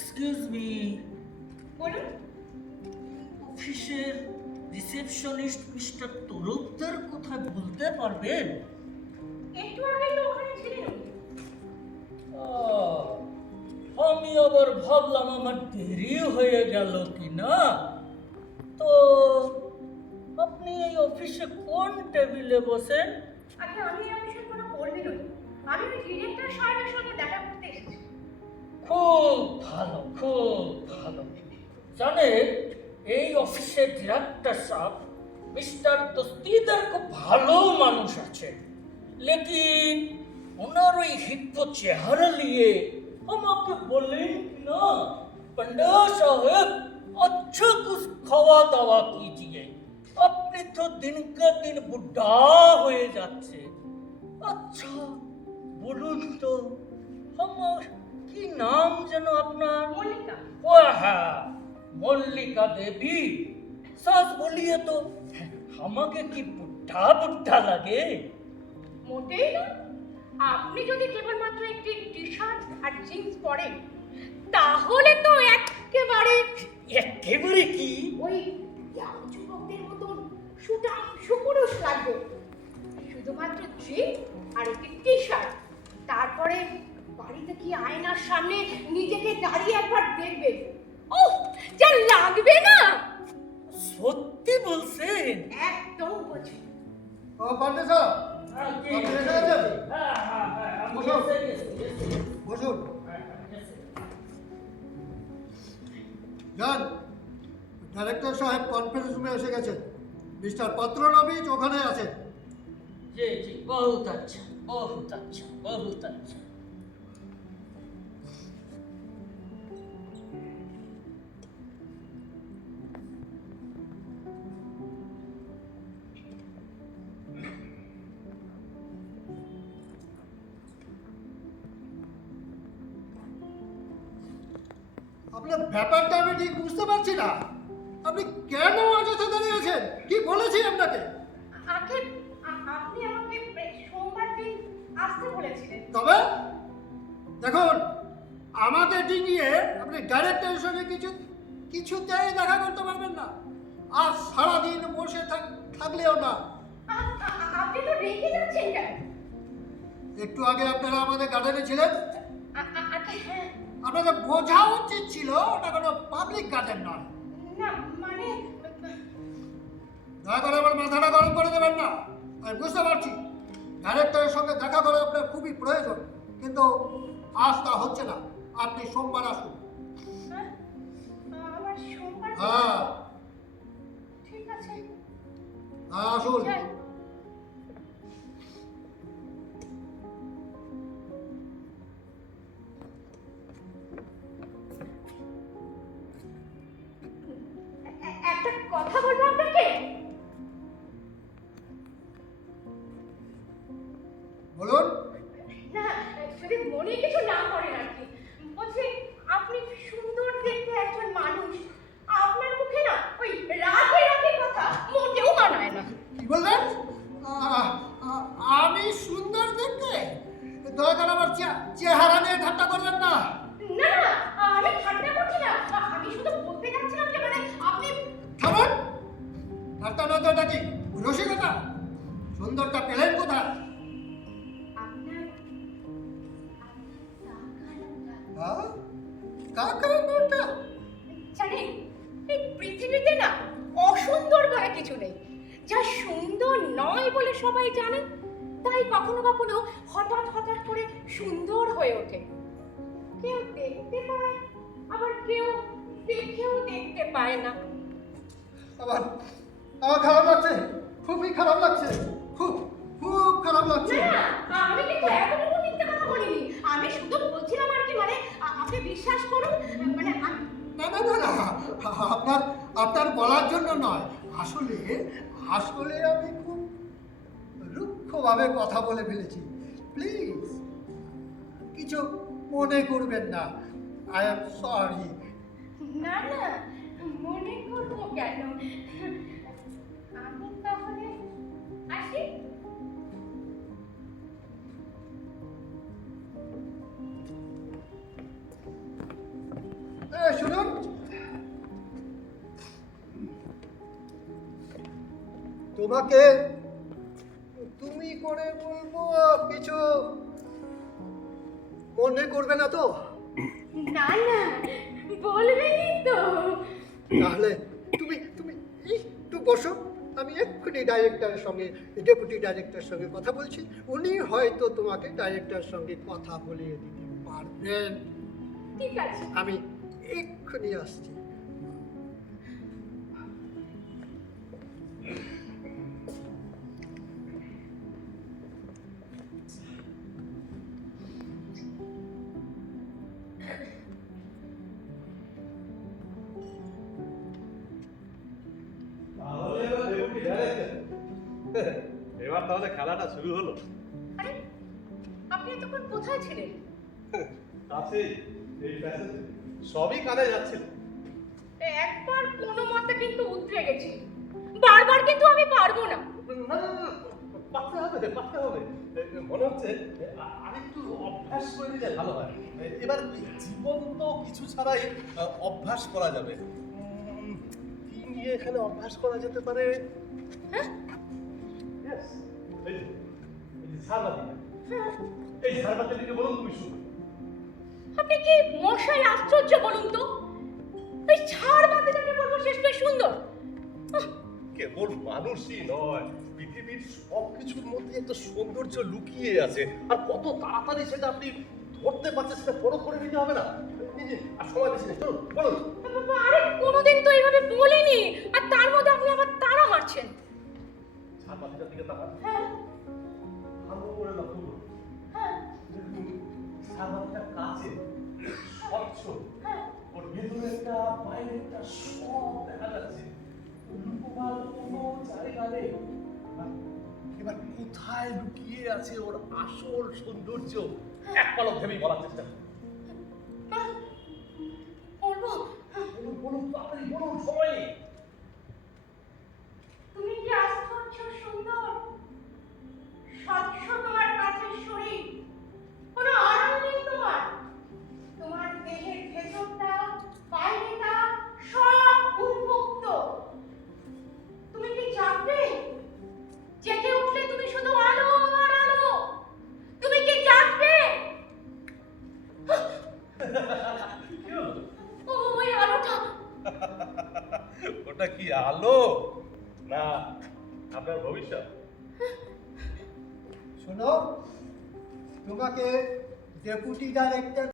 Excuse me বলুন। অফিসের receptionist mister Tarafdar কোথায় বলতে পারবেন? একটু আগে তো ওখানে ছিলেন আমি আবার ভাবলাম আমার দেরি হয়ে গেল কি না তো আপনি এই অফিসে কোন টেবিলে বসেন? আচ্ছা আমি এই অফিসের কোনো কর্মী নই। আমি ডিরেক্টর সাহেবের সঙ্গে দেখা করতে এসেছি। খুব ভালো খুব ভালো। জানেন এই অফিসের ডিরেক্টর সাহেব মিস্টার দস্তিদার খুব ভালো মানুষ আছে লেকিন ওনার ওই হিব্য চেহারা নিয়ে আমাকে বললেন না पंडा সাহেব আচ্ছা, अच्छा कुछ খাওয়া দাওয়া কিজিয়ে আপনি তো দিনকে দিন বুড্ডা হয়ে যাচ্ছে আচ্ছা বলুন তো, আমার কি নাম যেন আপনার? মল্লিকা। ও হ্যাঁ মল্লিকা দেবী। সাস বলিয়ে তো আমাকে কি বুদ্ধা বুদ্ধা লাগে? মোটেই না। আপনি যদি কেবলমাত্র একটি টি শার্ট আর জিন্স পরেন তাহলে তো একেবারে একেবারে কি? ওই ইয়াং যুবকদের মতন সুটাম সুপুরুষ লাগবে। শুধুমাত্র জিন্স আর একটি টি শার্ট তারপরে বাড়িতে কি আয়নার সামনে নিজেকে দাঁড়িয়ে একবার দেখবে? ও যা লাগবে না! সত্যি বলছেন? একদম বলছেন ও পান্ডে স্যার ডাইরেক্টর সাহেব কনফারেন্স রুমে এসে গেছে মিস্টার পাত্রনবিজ ওখানে আছেন। জি জি বহুত আচ্ছা বহুত আচ্ছা বহুত আচ্ছা। ব্যাপারটা আমি ঠিক বুঝতে পারছি না। আপনি কেন অযথা দাঁড়িয়েছেন কি বলেছি আপনাকে? আপনি আমাকে সোমবার দিন আসতে বলেছিলেন। তবে দেখুন আমাকে ডিঙিয়ে আপনি ডাইরেক্টরের সঙ্গে কিছু কিছুতেই দেখা করতে পারবেন না। আর সারাদিন বসে থাক থাকলেও না। আপনি তো রেখে যাচ্ছেন একটু আগে আপনারা আমাদের গার্ডেনে ছিলেন। হ্যাঁ। আপনাদের বোঝা উচিত ছিল ওটা কোনো পাবলিক গার্ডেন নয়। না মানে দয়া করে আমার মাথাটা গরম করে দেবেন না। আমি বুঝতে পারছি। ডাইরেক্টরের সঙ্গে দেখা করা আপনার খুবই প্রয়োজন কিন্তু আজ তা হচ্ছে না। আপনি সোমবার আসুন। হ্যাঁ? হ্যাঁ। হ্যাঁ আসুন। বলুন। না যদি মনে কিছু না করেন আর কি। বলছি আপনি সুন্দর দেখতে একজন মানুষ। আপনার মুখে না ওই রাগে রাগে কথা মোটেও মানায় না। কি বললেন? আমি সুন্দর দেখতে? দয়া করে আমার চেহারা নিয়ে ঠাট্টা কাকানোটা জানেন এই পৃথিবীতে না অসুন্দর বলে কিছু নেই। যা সুন্দর নয় বলে সবাই জানে তাই কখনো কখনো হঠাৎ হঠাৎ করে সুন্দর হয়ে ওঠে। কেউ দেখতে পায় আবার কেউ দেখেও দেখতে পায় না। আমার আমার খারাপ লাগছে। খুবই খারাপ লাগছে। খুব খুব খারাপ লাগছে। না আপনার আপনার বলার জন্য নয়। আসলে আসলে আমি খুব রুক্ষভাবে কথা বলে ফেলেছি। প্লিজ, কিছু মনে করবেন না। আই এম সরি না না, মনে করব কেন? আমি তাহলে আসি। তোমাকে তুমি করে বলব কিছু মনে করবে না তো? না না বলবেনই তো। তাহলে তুমি তুমি একটু বসো আমি এক্ষুনি ডাইরেক্টরের সঙ্গে ডেপুটি ডাইরেক্টরের সঙ্গে কথা বলছি। উনি হয়তো তোমাকে ডাইরেক্টরের সঙ্গে কথা বলিয়ে দিতে পারবেন। ঠিক আছে। আমি এক্ষুনি আসছি। তাহলে খেলাটা শুরু হলো। আরে আপনি এতক্ষণ কোথায় ছিলেন? কাছেই এই প্যাসেজ সবই কানে যাচ্ছিল। একবার কোনো মতে কিন্তু উতরে গেছি। বারবার কিন্তু আমি পারব না। না না না পারতে হবে পারতে হবে। মনে হচ্ছে আরেকটু অভ্যাস করে নিলে ভালো হয়। এবার জীবন্ত কিছু ছাড়াই অভ্যাস করা যাবে? উম, কি নিয়ে এখানে অভ্যাস করা যেতে পারে? হ্যাঁ? এই বলুন তুমি শুনো। আপনি কি মশাই আশ্চর্য বলুন তো? এই ছাড় বাতিটাকে বলব শেষ বেশ সুন্দর। কেবল মানুষই নয় পৃথিবীর সব কিছুর মধ্যে একটা সৌন্দর্য লুকিয়ে আছে। আর কত তাড়াতাড়ি সেটা আপনি ধরতে পারছেন সেটা বড় করে নিতে হবে না। আর সময় বেশি নেই চলুন বলুন। আরে কোনোদিন তো এইভাবে বলিনি। আর তার মধ্যে আপনি আবার তারা মারছেন। ঝাড়বাতিটার দিকে তাকান। হ্যাঁ। করে লক্ষ্য করুন হ্যাঁ। দেখুন, কাছে স্বচ্ছ। হ্যাঁ। ওর ভেতরে একটা বাইরে একটা সব দেখা যাচ্ছে। লুকোবার কোনো জায়গা নেই এবার- কোথায় লুকিয়ে আছে ওর আসল সৌন্দর্য? এক পলক ভেবেই বলার চেষ্টা। ও ওই আলোটা। ওটা কি আলো? না আপনার ভবিষ্যৎ। শোনো তোমাকে ডেপুটি ডাইরেক্টর